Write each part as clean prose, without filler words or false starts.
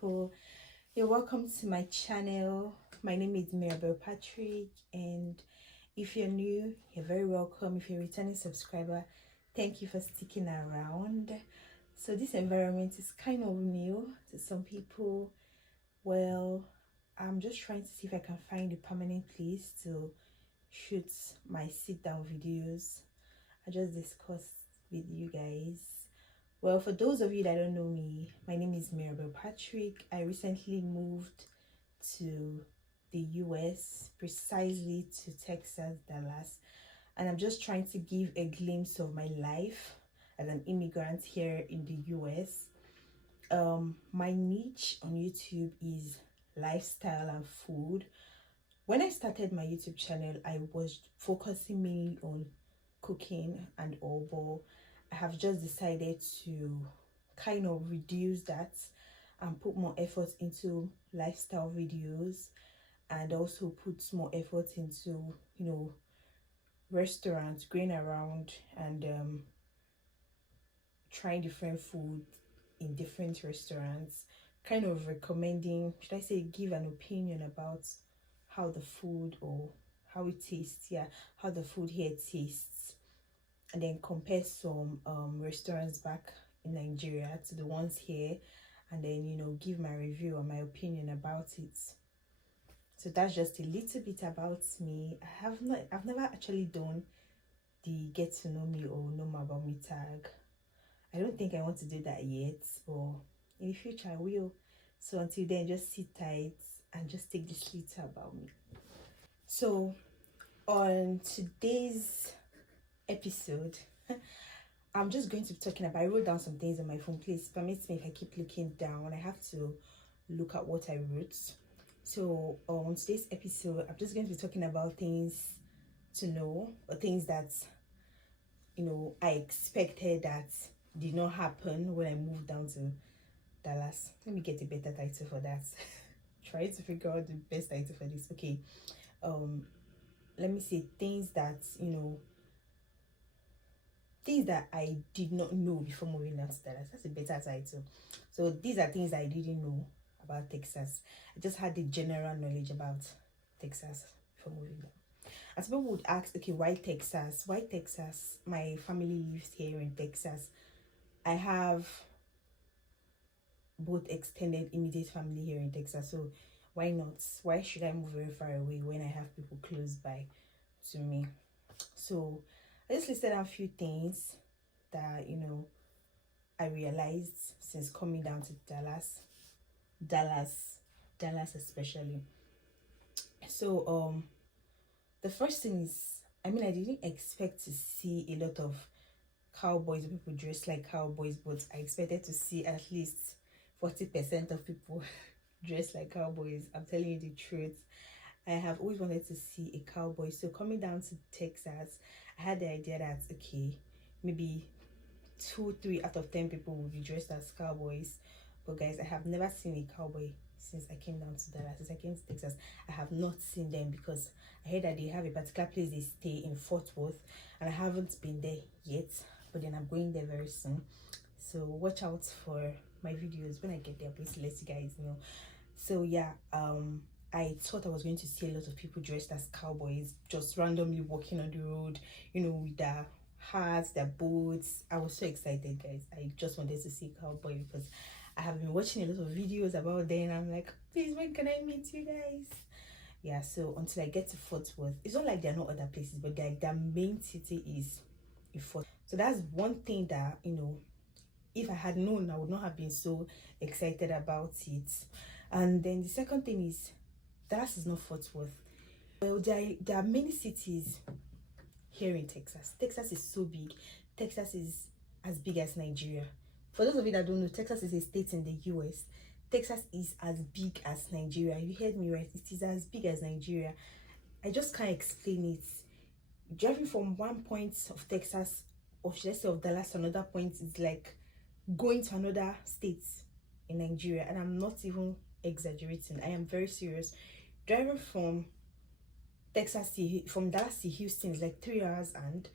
people. You're welcome to my channel. My name is Mirabel Patrick, and if you're new, you're very welcome. If you're a returning subscriber, thank you for sticking around. So this environment is kind of new to some people. Well, I'm just trying to see if I can find a permanent place to shoot my sit-down videos. I just discussed with you guys. Well, for those of you that don't know me, my name is Mirabel Patrick. I recently moved to the US, precisely to Texas, Dallas, and I'm just trying to give a glimpse of my life as an immigrant here in the US. My niche on YouTube is lifestyle and food. When I started my YouTube channel, I was focusing mainly on cooking and all, but I have just decided to kind of reduce that and put more effort into lifestyle videos, and also put more effort into, restaurants, going around and trying different food in different restaurants, kind of recommending, should I say, give an opinion about how the food or how it tastes, how the food here tastes, and then compare some restaurants back in Nigeria to the ones here, and then give my review or my opinion about it. So that's just a little bit about me. I've never actually done the get to know me or know more about me tag. I don't think I want to do that yet, but in the future I will. So until then, just sit tight and just take this little about me. So on today's episode, I'm just going to be talking about, I wrote down some things on my phone. Please permit me if I keep looking down. I have to look at what I wrote. So on today's episode, I'm just going to be talking about things to know, or things that I expected that did not happen when I moved down to Dallas. Let me get a better title for that. Try to figure out the best title for this. Okay. Let me say things that things that I did not know before moving down to Dallas. That's a better title. So these are things I didn't know about Texas. I just had the general knowledge about Texas before moving down. And some people would ask, okay, why Texas? Why Texas? My family lives here in Texas. I have both extended immediate family here in Texas. So why not? Why should I move very far away when I have people close by to me? So I just listed out a few things that I realized since coming down to Dallas especially. So the first thing is, I didn't expect to see a lot of cowboys or people dressed like cowboys, but I expected to see at least 40% of people dressed like cowboys. I'm telling you the truth. I have always wanted to see a cowboy. So coming down to Texas, I had the idea that, okay, maybe 2-3 out of 10 people will be dressed as cowboys. But guys, I have never seen a cowboy since I came down to Dallas. Since I came to Texas, I have not seen them, because I heard that they have a particular place they stay in Fort Worth, and I haven't been there yet, but then I'm going there very soon. So watch out for my videos when I get there, please let you guys know. So yeah, I thought I was going to see a lot of people dressed as cowboys, just randomly walking on the road, with their hats, their boots. I was so excited, guys. I just wanted to see cowboy because I have been watching a lot of videos about them, and I'm like, please, when can I meet you guys? Yeah, so until I get to Fort Worth, it's not like there are no other places, but their main city is in Fort Worth. So that's one thing that, if I had known, I would not have been so excited about it. And then the second thing is, Dallas is not Fort Worth. Well, there are many cities here in Texas. Texas is so big. Texas is as big as Nigeria. For those of you that don't know, Texas is a state in the US. Texas is as big as Nigeria. You heard me right. It is as big as Nigeria. I just can't explain it. Driving from one point of Texas, or should I say of Dallas, to another point is like going to another state in Nigeria. And I'm not even exaggerating. I am very serious. Driving from Dallas to Houston is like 3 hours, and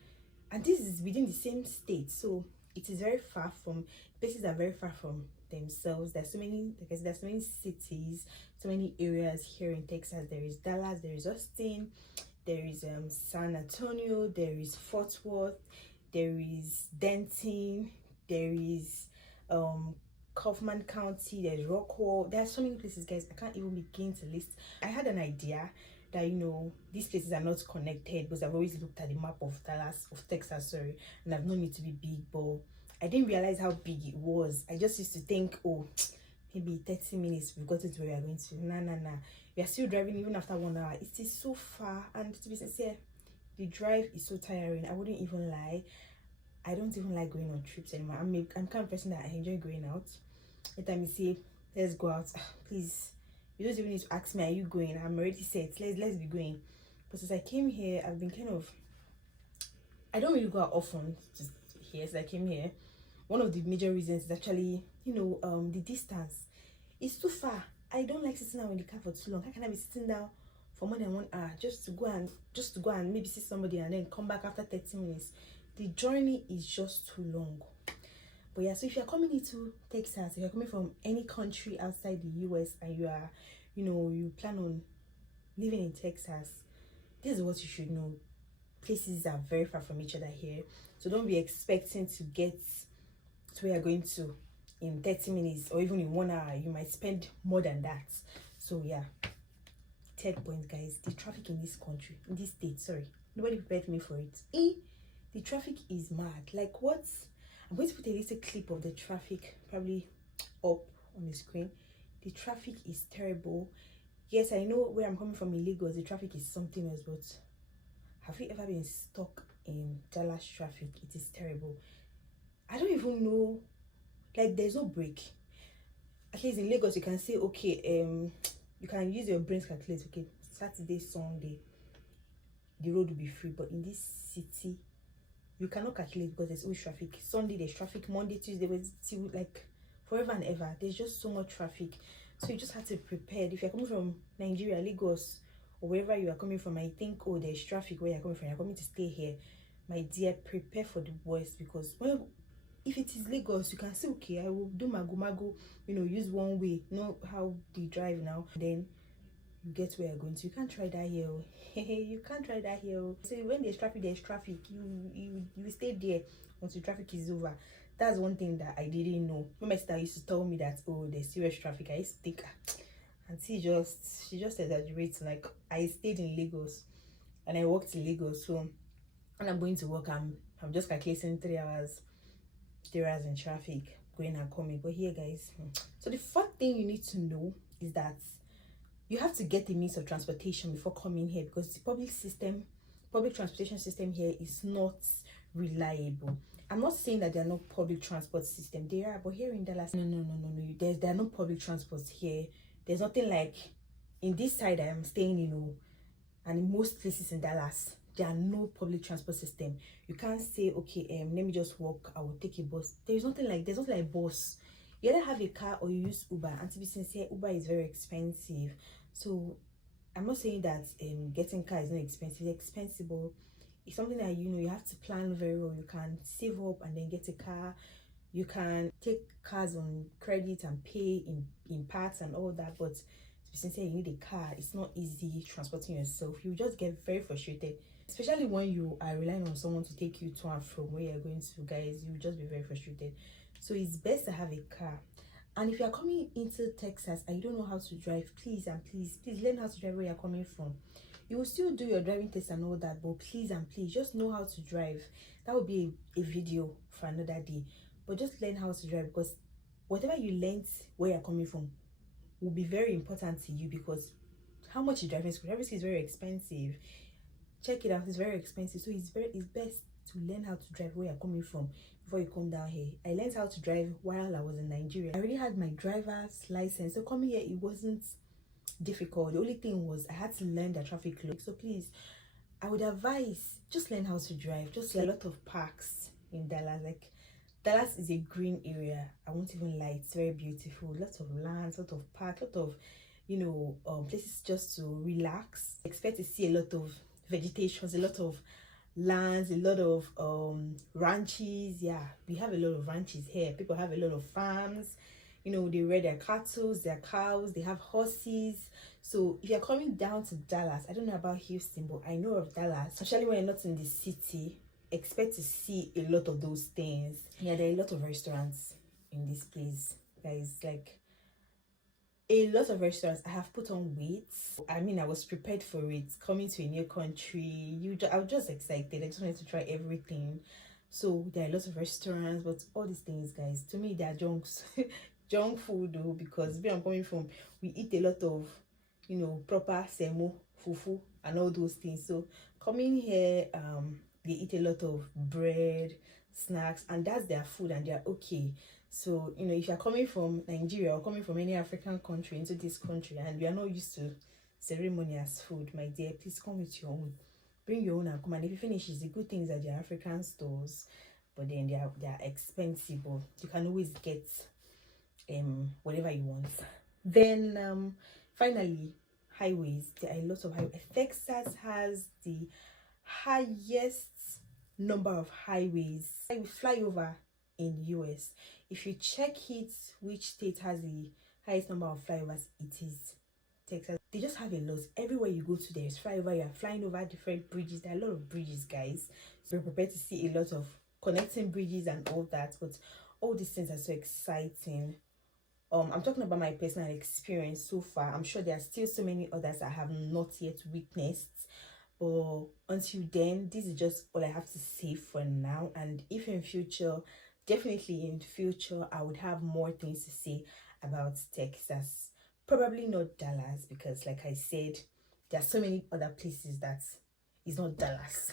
this is within the same state. So it is very far from, places are very far from themselves. There's so many, because there's so many cities, so many areas here in Texas. There is Dallas, there is Austin, there is San Antonio, there is Fort Worth, there is Denton, there is Kaufman County, there's Rockwall. There are so many places, guys. I can't even begin to list. I had an idea that, you know, these places are not connected because I've always looked at the map of Texas, sorry, and I've known it to be big, but I didn't realize how big it was. I just used to think, oh, maybe 30 minutes we've gotten to where we are going to. Nah. We are still driving even after 1 hour. It is so far, and to be sincere, the drive is so tiring. I wouldn't even lie. I don't even like going on trips anymore. I'm kind of person that I enjoy going out. Anytime you say, let's go out, please, you don't even need to ask me, are you going? I'm already set. Let's be going. But since I came here, I've been kind of, I don't really go out often just here. Since I came here, one of the major reasons is actually, you know, the distance. It's too far. I don't like sitting down in the car for too long. How can I be sitting down for more than 1 hour just to go and maybe see somebody and then come back after 30 minutes? The journey is just too long. But yeah, so if you're coming into Texas, if you're coming from any country outside the US and you are, you know, you plan on living in Texas, this is what you should know. Places are very far from each other here, so don't be expecting to get to where you're going to in 30 minutes or even in 1 hour. You might spend more than that. So yeah, third point, guys, the traffic in this country, in this state, sorry, nobody prepared me for it. The traffic is mad. Like, what? I'm going to put a little clip of the traffic probably up on the screen. The traffic is terrible. Yes, I know where I'm coming from in Lagos, the traffic is something else, but have you ever been stuck in Dallas traffic? It is terrible. I don't even know, like, there's no break. At least in Lagos you can say, okay, you can use your brain to calculate, okay, Saturday, Sunday the road will be free. But in this city, you cannot calculate because there's always traffic. Sunday there's traffic, Monday, Tuesday, Wednesday, like forever and ever. There's just so much traffic. So you just have to prepare. If you're coming from Nigeria, Lagos, or wherever you are coming from, I think, oh, there's traffic where you're coming from, you're coming to stay here, my dear, prepare for the worst. Because if it is Lagos, you can say, okay, I will do mago, you know, use one way, know how they drive now, then you get where you're going to. You can't try that here. You can't try that here. So when there's traffic, you stay there until traffic is over. That's one thing that I didn't know. When my sister used to tell me that, oh, there's serious traffic, I used to think, and she just exaggerates. Like, I stayed in Lagos and I worked in Lagos, so when I'm going to work, I'm just calculating 3 hours in traffic going and coming. But here, guys, so the first thing you need to know is that you have to get a means of transportation before coming here, because the public transportation system here is not reliable. I'm not saying that there are no public transport system. There are, but here in Dallas, no. There are no public transports here. There's nothing like in this side I am staying, you know, and in most places in Dallas, there are no public transport system. You can't say, okay, let me just walk, I will take a bus. There's nothing like bus. You either have a car or you use Uber, and to be sincere, Uber is very expensive. So I'm not saying that getting car is not expensive. It's expensive, but it's something that, you know, you have to plan very well. You can save up and then get a car. You can take cars on credit and pay in parts and all that, but to be sincere, you need a car. It's not easy transporting yourself. You just get very frustrated, especially when you are relying on someone to take you to and from where you're going to, guys. You will just be very frustrated. So it's best to have a car. And if you're coming into Texas and you don't know how to drive, please learn how to drive where you're coming from. You will still do your driving test and all that, but please just know how to drive. That would be a video for another day. But just learn how to drive, because whatever you learned where you're coming from will be very important to you, because how much is driving school? Everything is very expensive. Check it out, it's very expensive. So it's best to learn how to drive where you're coming from before you come down here. I learned how to drive while I was in Nigeria. I already had my driver's license, so coming here, it wasn't difficult. The only thing was I had to learn the traffic law. So please, I would advise, just learn how to drive. Just a lot of parks in Dallas. Like, Dallas is a green area. I won't even lie, it's very beautiful. Lots of lands, lot of parks, lot of, you know, places just to relax. Expect to see a lot of vegetations, a lot of lands, a lot of ranches. Yeah, we have a lot of ranches here. People have a lot of farms. You know, they rear their cattle, their cows, they have horses. So if you're coming down to Dallas, I don't know about Houston, but I know of Dallas, especially when you're not in the city, expect to see a lot of those things. Yeah, there are a lot of restaurants in this place, guys. Like, a lot of restaurants. I have put on weight. I mean, I was prepared for it. Coming to a new country, I was just excited. I just wanted to try everything. So there are lots of restaurants, but all these things, guys, to me, they are junks. Junk food though, because where I'm coming from, we eat a lot of, you know, proper semo, fufu, and all those things. So coming here, they eat a lot of bread, snacks, and that's their food, and they're okay. So, you know, if you're coming from Nigeria or coming from any African country into this country and we are not used to ceremony as food, my dear, please come with your own. Bring your own and come. And if you finish, it's the good things at the African stores, but then they are expensive, but you can always get whatever you want. Then finally, highways. There are lots of highways. Texas has the highest number of highways. I will fly over in the US. If you check it, which state has the highest number of flyovers, it is Texas. They just have a lot. Everywhere you go to, there is flyover. You're flying over different bridges. There are a lot of bridges, guys. So we're prepared to see a lot of connecting bridges and all that. But all these things are so exciting. I'm talking about my personal experience so far. I'm sure there are still so many others I have not yet witnessed. But until then, this is just all I have to say for now. And if in future, definitely in future, I would have more things to say about Texas. Probably not Dallas, because like I said, there are so many other places that is not Dallas.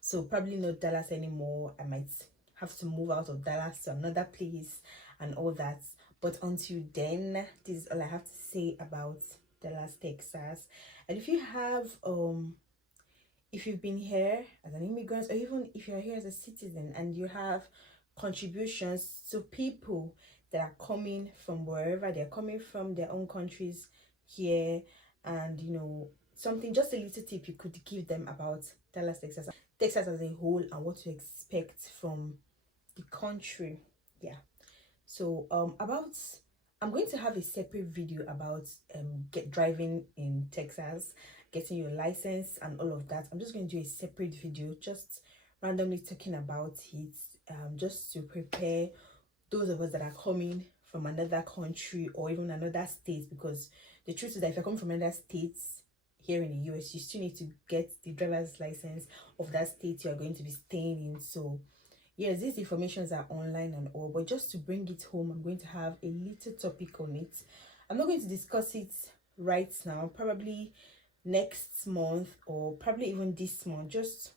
So probably not Dallas anymore. I might have to move out of Dallas to another place and all that. But until then, this is all I have to say about Dallas, Texas. And if you have if you've been here as an immigrant, or even if you're here as a citizen and you have contributions to people that are coming from wherever they're coming from, their own countries here, and you know, something, just a little tip you could give them about Dallas, Texas as a whole, and what to expect from the country. Yeah. So I'm going to have a separate video about driving in Texas, getting your license and all of that. I'm just going to do a separate video, just randomly talking about it, just to prepare those of us that are coming from another country or even another state, because the truth is that if you're coming from another states here in the US, you still need to get the driver's license of that state you are going to be staying in. So yes, these informations are online and all, but just to bring it home, I'm going to have a little topic on it. I'm not going to discuss it right now, probably next month or probably even this month. Just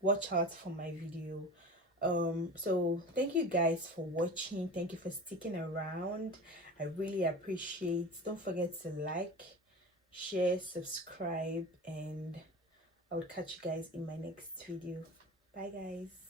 watch out for my video. So thank you guys for watching. Thank you for sticking around. I really appreciate. Don't forget to like, share, subscribe, and I will catch you guys in my next video. Bye guys.